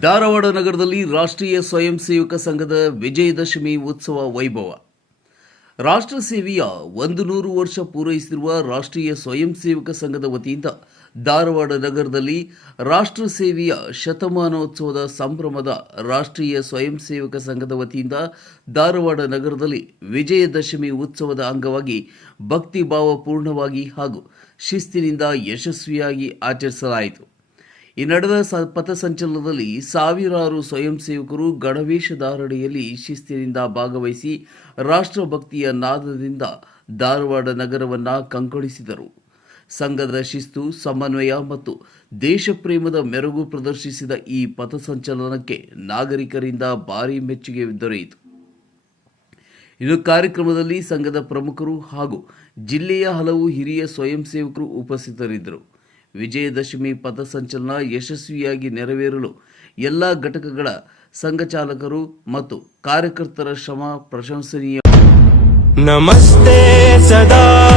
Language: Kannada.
ಧಾರವಾಡ ನಗರದಲ್ಲಿ ರಾಷ್ಟ್ರೀಯ ಸ್ವಯಂ ಸೇವಕ ಸಂಘದ ವಿಜಯದಶಮಿ ಉತ್ಸವ ವೈಭವ. ರಾಷ್ಟ್ರ ಸೇವೆಯ ಒಂದು ನೂರು ವರ್ಷ ಪೂರೈಸಿರುವ ರಾಷ್ಟ್ರೀಯ ಸ್ವಯಂ ಸೇವಕ ಸಂಘದ ವತಿಯಿಂದ ಧಾರವಾಡ ನಗರದಲ್ಲಿ ರಾಷ್ಟ್ರ ಸೇವೆಯ ಶತಮಾನೋತ್ಸವದ ಸಂಭ್ರಮದ ರಾಷ್ಟ್ರೀಯ ಸ್ವಯಂ ಸೇವಕ ಸಂಘದ ವತಿಯಿಂದ ಧಾರವಾಡ ನಗರದಲ್ಲಿ ವಿಜಯದಶಮಿ ಉತ್ಸವದ ಅಂಗವಾಗಿ ಭಕ್ತಿಭಾವಪೂರ್ಣವಾಗಿ ಹಾಗೂ ಶಿಸ್ತಿನಿಂದ ಯಶಸ್ವಿಯಾಗಿ ಆಚರಿಸಲಾಯಿತು. ಈ ನಡೆದ ಸ ಪಥಸಂಚಲನದಲ್ಲಿ ಸಾವಿರಾರು ಸ್ವಯಂ ಸೇವಕರು ಗಣವೇಶಧಾರಣೆಯಲ್ಲಿ ಶಿಸ್ತಿನಿಂದ ಭಾಗವಹಿಸಿ ರಾಷ್ಟ್ರಭಕ್ತಿಯ ನಾದದಿಂದ ಧಾರವಾಡ ನಗರವನ್ನು ಕಂಗೊಳಿಸಿದರು. ಸಂಘದ ಶಿಸ್ತು, ಸಮನ್ವಯ ಮತ್ತು ದೇಶಪ್ರೇಮದ ಮೆರುಗು ಪ್ರದರ್ಶಿಸಿದ ಈ ಪಥಸಂಚಲನಕ್ಕೆ ನಾಗರಿಕರಿಂದ ಭಾರಿ ಮೆಚ್ಚುಗೆ ದೊರೆಯಿತು. ಇನ್ನು ಕಾರ್ಯಕ್ರಮದಲ್ಲಿ ಸಂಘದ ಪ್ರಮುಖರು ಹಾಗೂ ಜಿಲ್ಲೆಯ ಹಲವು ಹಿರಿಯ ಸ್ವಯಂ ಸೇವಕರು ಉಪಸ್ಥಿತರಿದ್ದರು. ವಿಜಯದಶಮಿ ಪಥಸಂಚಲನ ಯಶಸ್ವಿಯಾಗಿ ನೆರವೇರಲು ಎಲ್ಲ ಘಟಕಗಳ ಸಂಘಚಾಲಕರು ಮತ್ತು ಕಾರ್ಯಕರ್ತರ ಶ್ರಮ ಪ್ರಶಂಸನೀಯ. ನಮಸ್ತೆ ಸದಾ